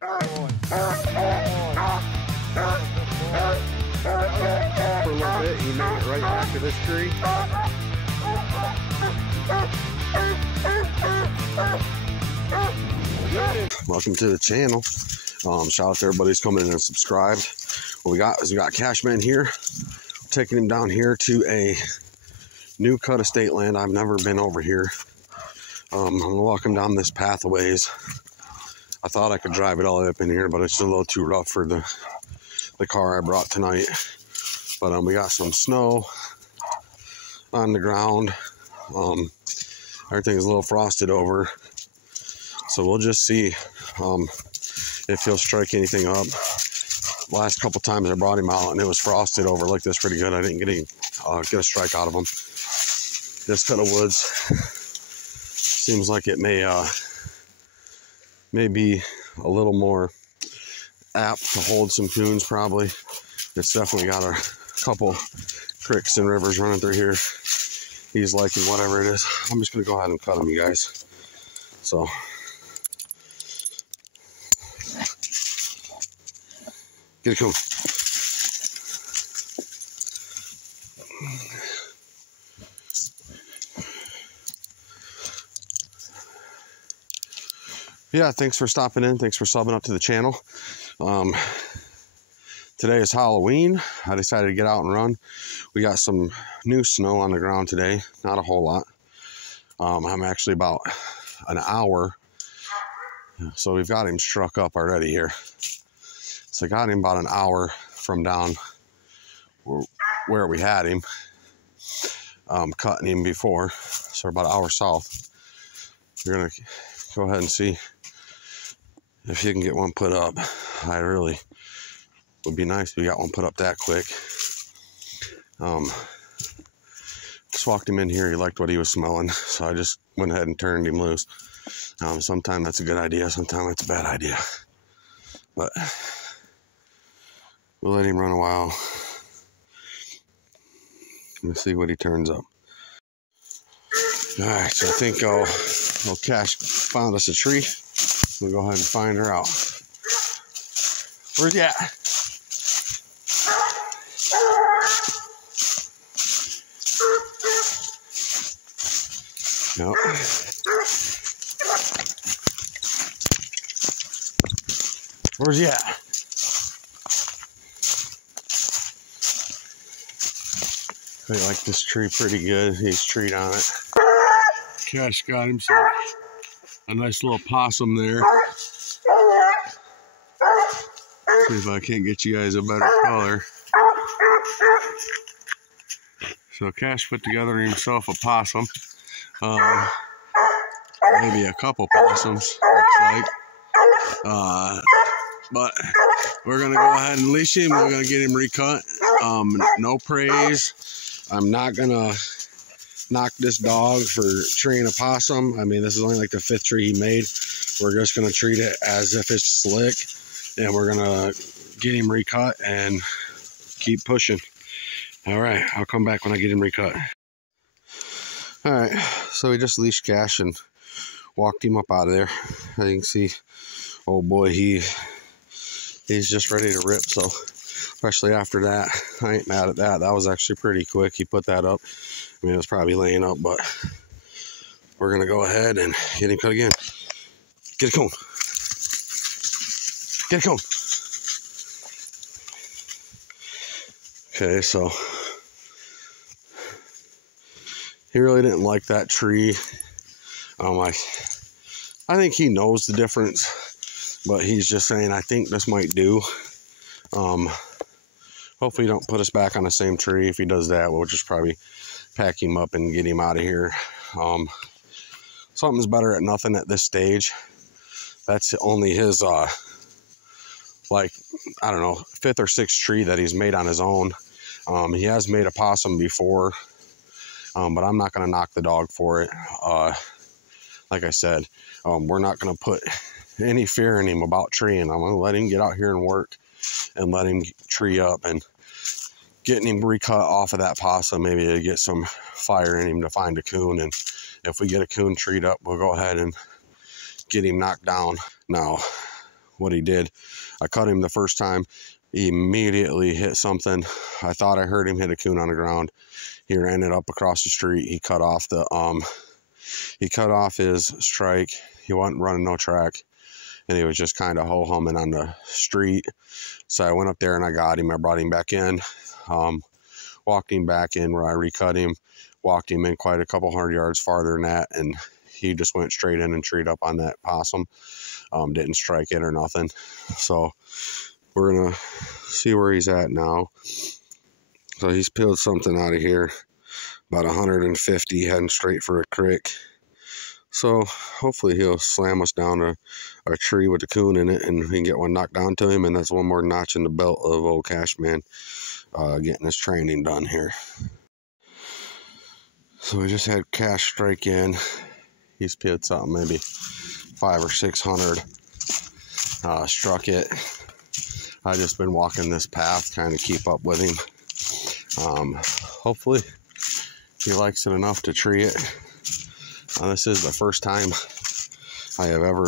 For a little bit, he made it right back to this tree. Welcome to the channel. Shout out to everybody who's coming in and subscribed. What we got is we got Cashman here, taking him down here to a new cut of state land. I've never been over here. I'm gonna walk him down this path a ways. I thought I could drive it all the way up in here, but it's a little too rough for the car I brought tonight. But we got some snow on the ground. Everything's a little frosted over, so we'll just see if he'll strike anything up. Last couple times I brought him out and it was frosted over like this pretty good. I didn't get a strike out of him. This cut of woods seems like it may be a little more apt to hold some coons. Probably. It's definitely got a couple creeks and rivers running through here. He's liking whatever it is. I'm just gonna go ahead and cut him, you guys. So get a coon. Yeah, thanks for stopping in. Thanks for subbing up to the channel. Today is Halloween. I decided to get out and run. We got some new snow on the ground today. Not a whole lot. I'm actually about an hour. So we've got him struck up already here. So I got him about an hour from down where we had him. Cutting him before. So about an hour south. We're going to go ahead and see if you can get one put up. I really would be nice if we got one put up that quick. Just walked him in here. He liked what he was smelling, so I just went ahead and turned him loose. Sometimes that's a good idea, sometimes it's a bad idea. But we'll let him run a while. Let's see what he turns up. Alright, so I think old Cash found us a tree. We'll go ahead and find her out. Where's he at? Nope. Where's he at? I like this tree pretty good. He's treed on it. Cash got himself a nice little possum there. See if I can't get you guys a better color. So Cash put together himself a possum. Maybe a couple possums, looks like. But we're gonna go ahead and leash him. We're gonna get him recut. No praise. I'm not gonna knock this dog for treeing a possum. I mean, this is only like the 5th tree he made. We're just gonna treat it as if it's slick, and we're gonna get him recut and keep pushing. All right, I'll come back when I get him recut. All right, so we just leashed Cash and walked him up out of there. As you can see, oh boy, he's just ready to rip. So especially after that, I ain't mad at that. That was actually pretty quick. He put that up. I mean, it was probably laying up, but we're gonna go ahead and get him cut again. Get a cone. Get a cone. Okay, so he really didn't like that tree. I think he knows the difference, but he's just saying, I think this might do. Hopefully he don't put us back on the same tree. If he does that, we'll just probably pack him up and get him out of here. Something's better at nothing at this stage. That's only his, like, I don't know, 5th or 6th tree that he's made on his own. He has made a possum before, but I'm not going to knock the dog for it. Like I said, we're not going to put any fear in him about treeing. I'm going to let him get out here and work and let him tree up, and getting him recut off of that possum, maybe to get some fire in him to find a coon. And if we get a coon treed up, we'll go ahead and get him knocked down. Now, what he did. I cut him the first time. He immediately hit something. I thought I heard him hit a coon on the ground. He ended up across the street. He cut off his strike. He wasn't running no track, and he was just kind of ho-humming on the street. So I went up there and I got him. I brought him back in, walked him back in where I recut him, walked him in quite a couple 100 yards farther than that, and he just went straight in and treed up on that possum. Didn't strike it or nothing. So we're gonna see where he's at now. So he's peeled something out of here, about 150, heading straight for a creek. So hopefully he'll slam us down a tree with the coon in it, and we can get one knocked down to him, and that's one more notch in the belt of old Cashman getting his training done here. So we just had Cash strike in. He's peeled something, maybe 500 or 600. Struck it. I just been walking this path, trying to keep up with him. Hopefully he likes it enough to tree it. This is the first time I have ever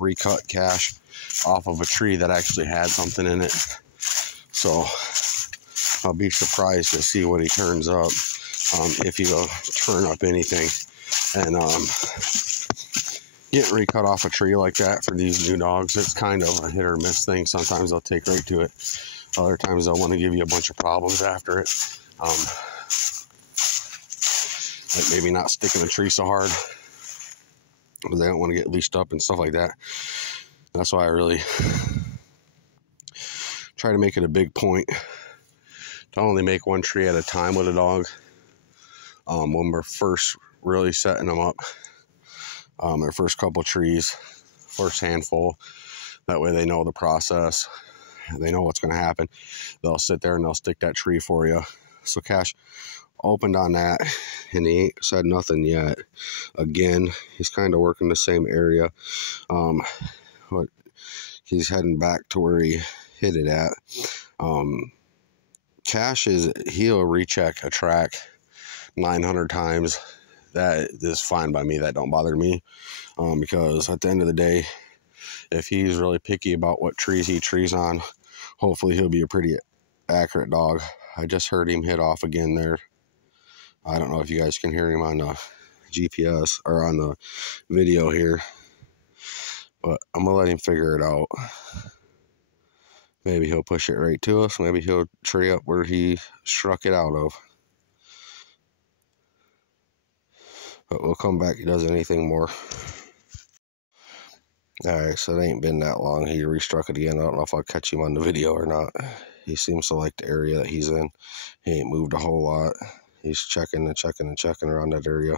recut Cash off of a tree that actually had something in it. So I'll be surprised to see what he turns up, if he'll turn up anything. And getting recut off a tree like that for these new dogs, it's kind of a hit or miss thing. Sometimes they'll take right to it. Other times they'll want to give you a bunch of problems after it. Like maybe not sticking the tree so hard, but they don't want to get leashed up and stuff like that. That's why I really try to make it a big point to only make one tree at a time with a dog. When we're first really setting them up, their first couple trees, first handful, that way they know the process. They know what's going to happen. They'll sit there and they'll stick that tree for you. So Cash opened on that, and he ain't said nothing yet. Again, he's kind of working the same area. But he's heading back to where he hit it at. Cash he'll recheck a track 900 times. That is fine by me. That don't bother me, because at the end of the day, if he's really picky about what trees he trees on, hopefully he'll be a pretty accurate dog. I just heard him hit off again there. I don't know if you guys can hear him on the GPS or on the video here, but I'm gonna let him figure it out. Maybe he'll push it right to us. Maybe he'll tree up where he struck it out of. But we'll come back if he does anything more. Alright, so it ain't been that long. He restruck it again. I don't know if I'll catch him on the video or not. He seems to like the area that he's in. He ain't moved a whole lot. He's checking and checking and checking around that area,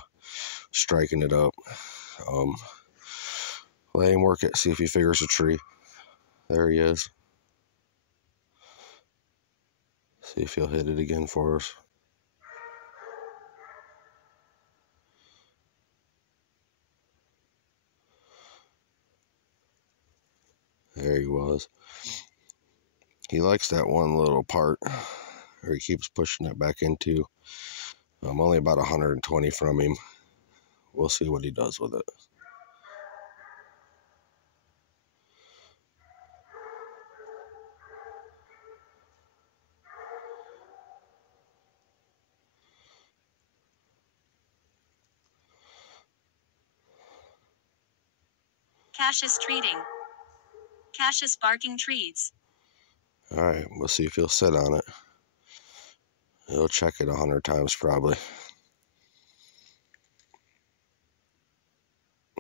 striking it up. Let him work it, see if he figures a tree. There he is. See if he'll hit it again for us. There he was. He likes that one little part, or he keeps pushing it back into. I'm only about 120 from him. We'll see what he does with it. Cash is treating. Cash is barking treats. Alright, we'll see if he'll sit on it. He'll check it 100 times probably.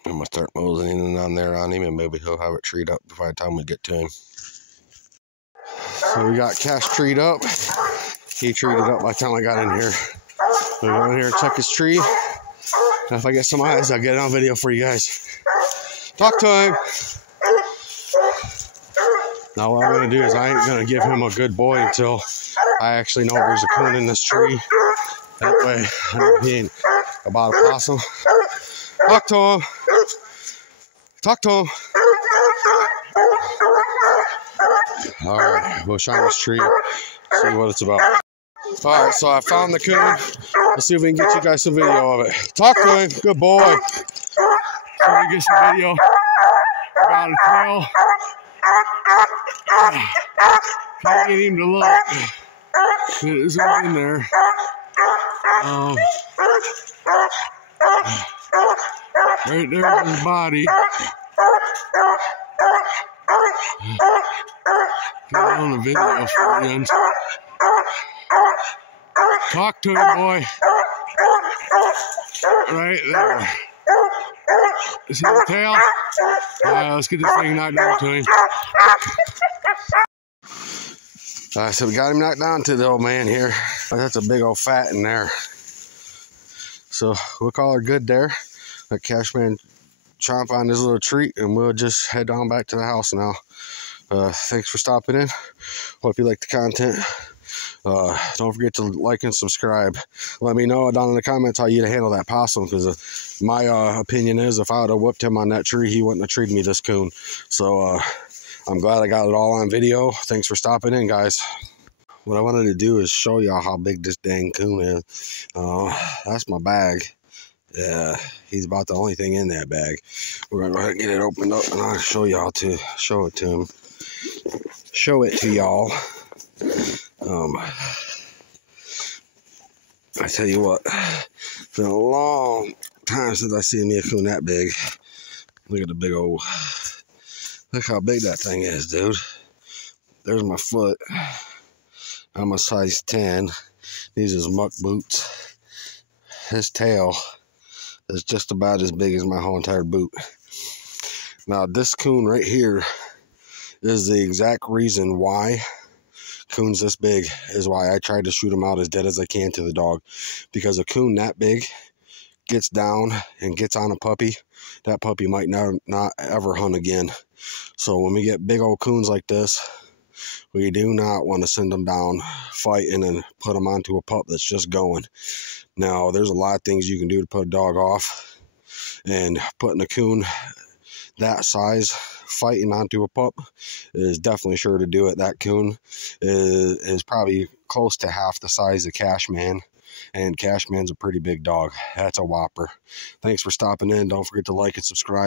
I'm going to start moseying in on there on him, and maybe he'll have it treed up by the time we get to him. So we got Cash treed up. He treed it up by the time I got in here. So go in here and check his tree. And if I get some eyes, I'll get it on video for you guys. Talk to him. Now what I'm going to do is I ain't going to give him a good boy until I actually know there's a coon in this tree. That way I know he ain't about a possum. Talk to him. Talk to him. Alright, we'll shine this tree, see what it's about. Alright, so I found the coon. Let's see if we can get you guys some video of it. Talk to him. Good boy. So we get some video. I got a tail. Can't get him to look. There's one in there. Right there's his body. Got on the video for you. Talk to him, boy. Right there. See the tail? Let's get this thing knocked down to him. So we got him knocked down to the old man here. That's a big old fat in there. So we'll call her good there. Let Cashman chomp on his little treat, and we'll just head on back to the house now. Thanks for stopping in. Hope you like the content. Don't forget to like and subscribe. Let me know down in the comments how you'd handle that possum, because my opinion is if I would have whipped him on that tree, he wouldn't have treated me this coon. So I'm glad I got it all on video. Thanks for stopping in, guys. What I wanted to do is show y'all how big this dang coon is. That's my bag. Yeah, he's about the only thing in that bag. We're gonna go ahead and get it opened up, and I'll show y'all to show it to him. Show it to y'all. I tell you what, it's been a long time since I seen me a coon that big. Look at the big old, look how big that thing is, dude. There's my foot. I'm a size 10. These is muck boots. His tail is just about as big as my whole entire boot. Now this coon right here is the exact reason why coons this big, is why I tried to shoot him out as dead as I can to the dog. Because a coon that big gets down and gets on a puppy, that puppy might not ever hunt again. So when we get big old coons like this, we do not want to send them down fighting and put them onto a pup that's just going. Now, there's a lot of things you can do to put a dog off, and putting a coon that size fighting onto a pup is definitely sure to do it. That coon is probably close to half the size of Cashman, and Cashman's a pretty big dog. That's a whopper. Thanks for stopping in. Don't forget to like and subscribe.